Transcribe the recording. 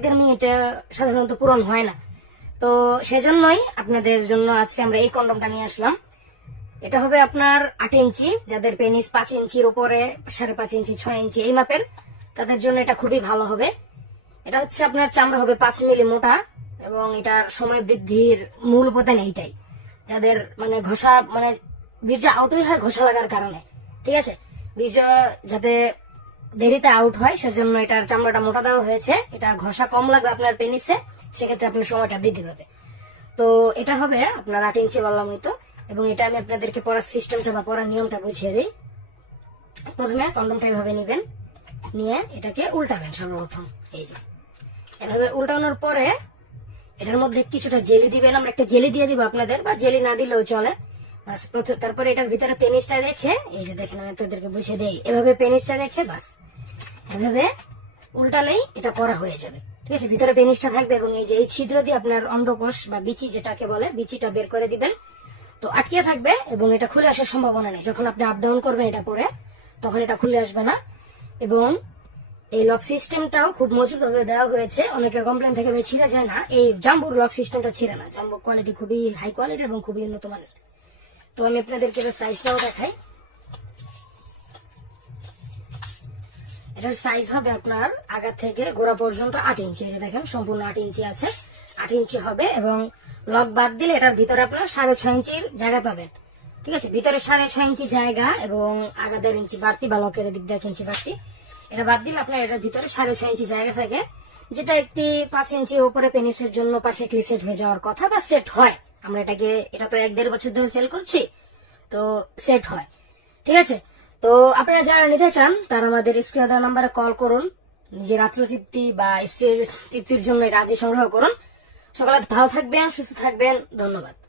1-1.5 মিনিটে সাধারণত পূরণ হয় না। তো সেজন্যই আপনাদের জন্য আজকে আমরা এই কন্ডমটা নিয়ে আসলাম। এটা হবে আপনার 8 ইঞ্চি, যাদের পেনিস 5 ইঞ্চির উপরে, 5.5 ইঞ্চি, 6 ইঞ্চি এই মাপের, তাদের জন্য এটা খুবই ভালো হবে। এটা হচ্ছে আপনার চামড়া হবে 5 মিলি মোটা, এবং এটার সময় বৃদ্ধির মূল উপাদান এইটাই। যাদের মানে ঘষা মানে বীর্য আউটই হয় ঘষা লাগার কারণে, ঠিক আছে, বীর্য যাতে দেরিতে আউট হয় সেজন্য এটার চামড়াটা মোটা দেওয়া হয়েছে। এটা ঘষা কম লাগবে আপনার পেনিসে, সেক্ষেত্রে আপনার সময়টা বৃদ্ধি পাবে। তো এটা হবে আপনার 8 ইঞ্চি বললাম হয়তো। এবং এটা আমি আপনাদেরকে পড়ার সিস্টেমটা বা পড়ার নিয়মটা বুঝিয়ে দিই। প্রথমে কন্ডমটা এভাবে নিবেন, নিয়ে এটাকে উল্টাবেন সর্বপ্রথম। এই যে এভাবে উল্টানোর পরে এটার মধ্যে কিছুটা জেলি দিবেন। আমরা একটা জেলি দিয়ে দিব আপনাদের, বা জেলি না দিলেও চলে। বাস তারপরে এটার ভিতরে পেনিসটা রেখে, এই যে দেখেন আমি আপনাদেরকে বুঝিয়ে দেই, এভাবে পেনিসটা রেখে বাস এভাবে উল্টালেই এটা করা হয়ে যাবে, ঠিক আছে। ভিতরে পেনিসটা থাকবে এবং এই যে এই ছিদ্র দিয়ে আপনার অন্ডকোষ বা বিচি যেটাকে বলে, বিচিটা বের করে দিবেন। তো আটকিয়ে থাকবে এবং এটা খুলে আসার সম্ভাবনা নেই। যখন আপনি আপ ডাউন করবেন এটা পরে, তখন এটা খুলে আসবে না। এবং এই লক সিস্টেমটাও খুব মজবুত ভাবে দেওয়া হয়েছে। অনেকের কমপ্লেন থেকে ছিঁড়ে যায় না, এই জাম্বুর লক সিস্টেমটা ছিঁড়ে না। জাম্বুর কোয়ালিটি খুবই হাই কোয়ালিটি এবং খুবই উন্নত মানের। তো আমি আপনাদেরকে এটার সাইজটাও দেখাই। এটার সাইজ হবে আপনার আগা থেকে গোড়া পর্যন্ত 8 ইঞ্চি। এই যে দেখেন সম্পূর্ণ 8 ইঞ্চি আছে, 8 ইঞ্চি হবে। এবং লক বাদ দিলে এটার ভিতরে আপনার 6.5 ইঞ্চির জায়গা পাবেন, ঠিক আছে। ভিতরে 6.5 ইঞ্চি জায়গা এবং আগা 1.5 ইঞ্চি বাড়তি, বা লকের দিক 1 ইঞ্চি বাড়তি। এটা বাদ দিলে আপনার এটার ভিতরে 6.5 ইঞ্চি জায়গা থাকে, যেটা একটি 5 ইঞ্চির উপরে পেনিসের জন্য পারফেক্টলি সেট হয়ে যাওয়ার কথা, বা সেট হয়। আমরা এটা তো 1-1.5 বছর ধরে সেল করছি, তো সেট হয়, ঠিক আছে। তো আপনারা যারা নিতে চান তারা আমাদের স্ক্রিনে দেওয়া নাম্বারে কল করুন। নিজের আত্মতৃপ্তি বা স্ত্রীর তৃপ্তির জন্য এটা আজই সংগ্রহ করুন। সকালে ভালো থাকবেন, সুস্থ থাকবেন। ধন্যবাদ।